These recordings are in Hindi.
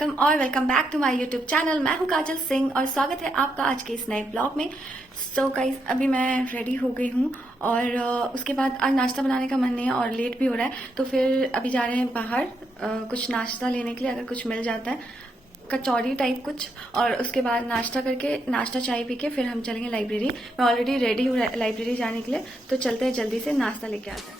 Welcome back to my YouTube channel. मैं हूं काजल सिंह और स्वागत है आपका आज के इस नए ब्लॉग में। सो गाइस, अभी मैं रेडी हो गई हूं और उसके बाद आज नाश्ता बनाने का मन नहीं है और लेट भी हो रहा है, तो फिर अभी जा रहे हैं बाहर कुछ नाश्ता लेने के लिए, अगर कुछ मिल जाता है, कचौरी टाइप कुछ। और उसके बाद नाश्ता करके, नाश्ता चाय पी के फिर हम चलेंगे लाइब्रेरी। मैं ऑलरेडी रेडी हूँ लाइब्रेरी जाने के लिए, तो चलते हैं जल्दी से, नाश्ता लेके आते हैं।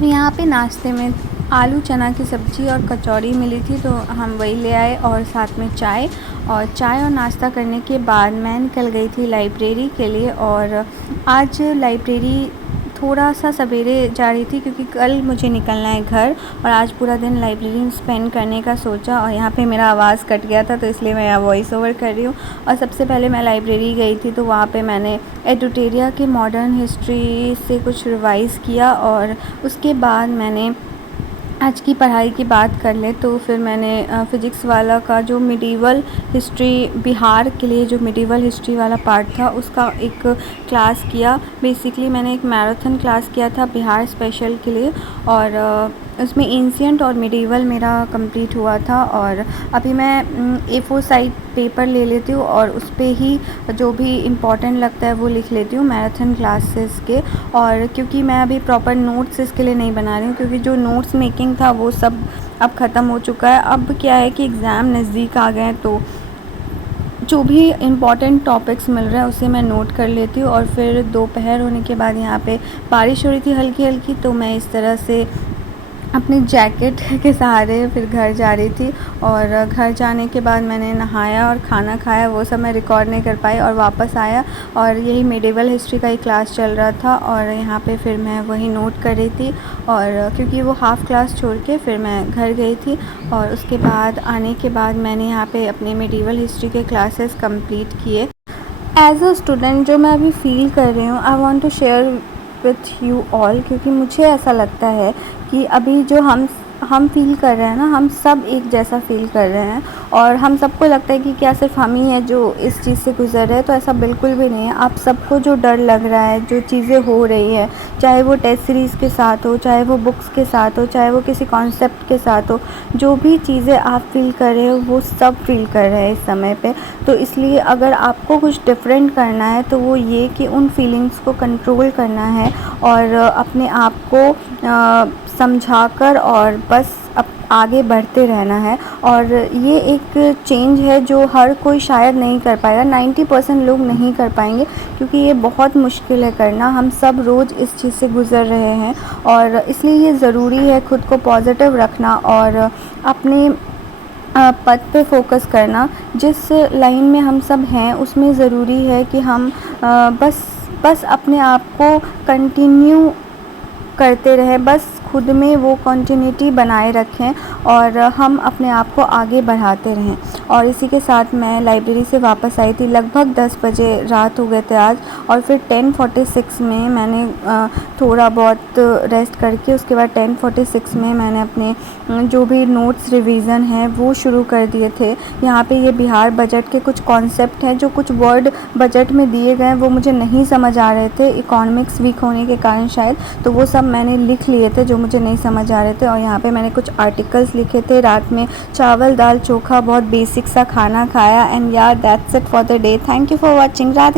यहाँ पे नाश्ते में आलू चना की सब्ज़ी और कचौरी मिली थी, तो हम वही ले आए और साथ में चाय। और नाश्ता करने के बाद मैं निकल गई थी लाइब्रेरी के लिए। और आज लाइब्रेरी थोड़ा सा सवेरे जा रही थी क्योंकि कल मुझे निकलना है घर, और आज पूरा दिन लाइब्रेरी में स्पेंड करने का सोचा। और यहाँ पे मेरा आवाज़ कट गया था, तो इसलिए मैं यहाँ वॉइस ओवर कर रही हूँ। और सबसे पहले मैं लाइब्रेरी गई थी, तो वहाँ पे मैंने एडुटेरिया की मॉडर्न हिस्ट्री से कुछ रिवाइज़ किया। और उसके बाद मैंने आज की पढ़ाई की बात कर ले तो फिर मैंने फ़िज़िक्स वाला का जो मिडीवल हिस्ट्री, बिहार के लिए जो मिडीवल हिस्ट्री वाला पार्ट था, उसका एक क्लास किया। बेसिकली मैंने एक मैराथन क्लास किया था बिहार स्पेशल के लिए, और उसमें एंशिएंट और मिडीवल मेरा कंप्लीट हुआ था। और अभी मैं A4 साइज पेपर ले लेती हूँ और उस पर ही जो भी इम्पोर्टेंट लगता है वो लिख लेती हूँ मैराथन क्लासेस के। और क्योंकि मैं अभी प्रॉपर नोट्स इसके लिए नहीं बना रही हूँ, क्योंकि जो नोट्स मेकिंग था वो सब अब ख़त्म हो चुका है। अब क्या है कि एग्ज़ाम नज़दीक आ गए हैं, तो जो भी इम्पॉर्टेंट टॉपिक्स मिल रहा है उसे मैं नोट कर लेती हूँ। और फिर दोपहर होने के बाद यहाँ पे बारिश हो रही थी हल्की हल्की, तो मैं इस तरह से अपनी जैकेट के सहारे फिर घर जा रही थी। और घर जाने के बाद मैंने नहाया और खाना खाया, वो सब मैं रिकॉर्ड नहीं कर पाई और वापस आया। और यही मिडीवल हिस्ट्री का ही क्लास चल रहा था, और यहाँ पे फिर मैं वही नोट कर रही थी। और क्योंकि वो हाफ़ क्लास छोड़ के फिर मैं घर गई थी, और उसके बाद आने के बाद मैंने यहाँ पे अपने मिडीवल हिस्ट्री के क्लासेस कंप्लीट किए। एज़ अ स्टूडेंट जो मैं अभी फ़ील कर रही हूँ, I want to share with you all, क्योंकि मुझे ऐसा लगता है कि अभी जो हम फ़ील कर रहे हैं ना, हम सब एक जैसा फ़ील कर रहे हैं। और हम सबको लगता है कि क्या सिर्फ हम ही हैं जो इस चीज़ से गुज़र रहे हैं, तो ऐसा बिल्कुल भी नहीं है। आप सबको जो डर लग रहा है, जो चीज़ें हो रही हैं, चाहे वो टेस्ट सीरीज़ के साथ हो, चाहे वो बुक्स के साथ हो, चाहे वो किसी कॉन्सेप्ट के साथ हो, जो भी चीज़ें आप फ़ील कर रहे हो वो सब फ़ील कर रहे हैं इस समय पे। तो इसलिए अगर आपको कुछ डिफरेंट करना है तो वो ये कि उन फीलिंग्स को कंट्रोल करना है और अपने आप को समझाकर और बस आगे बढ़ते रहना है। और ये एक चेंज है जो हर कोई शायद नहीं कर पाएगा, 90% लोग नहीं कर पाएंगे, क्योंकि ये बहुत मुश्किल है करना। हम सब रोज़ इस चीज़ से गुज़र रहे हैं, और इसलिए ये ज़रूरी है खुद को पॉजिटिव रखना और अपने पथ पे फोकस करना। जिस लाइन में हम सब हैं उसमें ज़रूरी है कि हम बस अपने आप को कंटिन्यू करते रहें, बस खुद में वो कंटिन्यूटी बनाए रखें और हम अपने आप को आगे बढ़ाते रहें। और इसी के साथ मैं लाइब्रेरी से वापस आई थी, लगभग 10 बजे रात हो गए थे आज। और फिर 10:46 में मैंने थोड़ा बहुत रेस्ट करके, उसके बाद 10:46 में मैंने अपने जो भी नोट्स रिवीज़न है वो शुरू कर दिए थे। यहाँ पे ये बिहार बजट के कुछ कॉन्सेप्ट हैं, जो कुछ वर्ड बजट में दिए गए हैं वो मुझे नहीं समझ आ रहे थे, इकोनॉमिक्स वीक होने के कारण शायद, तो वो सब मैंने लिख लिए थे जो मुझे नहीं समझ आ रहे थे। और यहाँ पे मैंने कुछ आर्टिकल्स लिखे थे। रात में चावल दाल चोखा बहुत बेसिक सा खाना खाया। एंड यार, that's it for the day. Thank you for watching. Radhe.